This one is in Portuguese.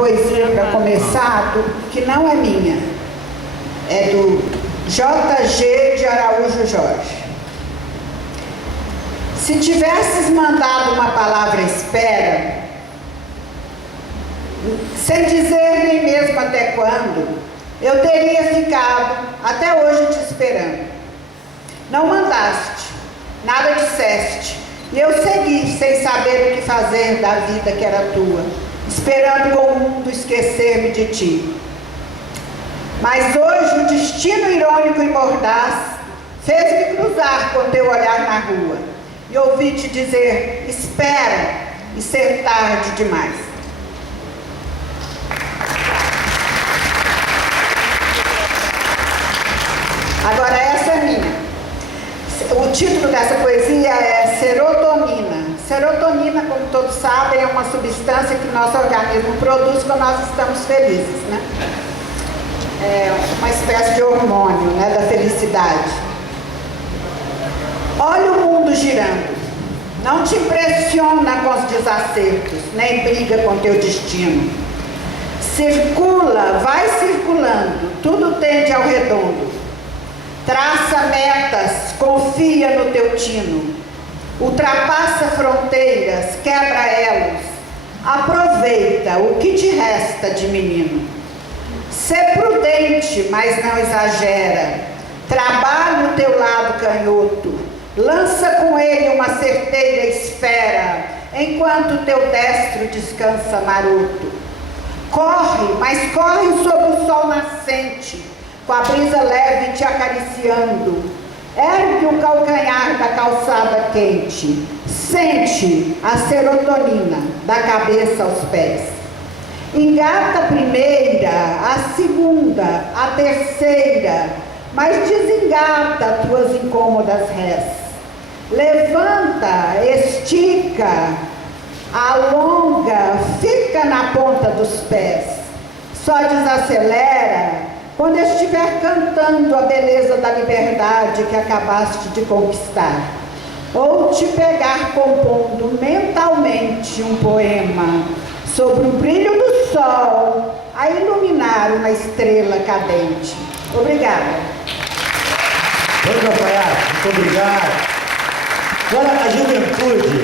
poesia para começar, que não é minha. É do J.G. de Araújo Jorge. Se tivesses mandado uma palavra espera, sem dizer nem mesmo até quando, eu teria ficado até hoje te esperando. Não mandaste, nada disseste, e eu segui sem saber o que fazer da vida que era tua, esperando com o mundo esquecer-me de ti. Mas hoje o destino irônico e mordaz fez-me cruzar com teu olhar na rua e ouvi te dizer, espera, e ser tarde demais. Agora essa é minha. O título dessa poesia é Serotonina. Serotonina, como todos sabem, é uma substância que nosso organismo produz quando nós estamos felizes, né? É uma espécie de hormônio, né, da felicidade. Olha o mundo girando. Não te impressiona com os desacertos, nem briga com teu destino. Circula, vai circulando, tudo tende ao redondo. Traça metas, confia no teu tino. Ultrapassa fronteiras, quebra elos. Aproveita o que te resta de menino. Sê prudente, mas não exagera. Trabalha o teu lado canhoto. Lança com ele uma certeira esfera, enquanto o teu destro descansa maroto. Corre, mas corre sob o sol nascente, com a brisa leve te acariciando. Ergue o calcanhar da calçada quente. Sente a serotonina da cabeça aos pés. Engata a primeira, a segunda, a terceira, mas desengata tuas incômodas rés. Levanta, estica, alonga, fica na ponta dos pés. Só desacelera quando estiver cantando a beleza da liberdade que acabaste de conquistar, ou te pegar compondo mentalmente um poema sobre o brilho do sol a iluminar uma estrela cadente. Obrigada. Vamos apoiar. Muito obrigado. Agora a juventude.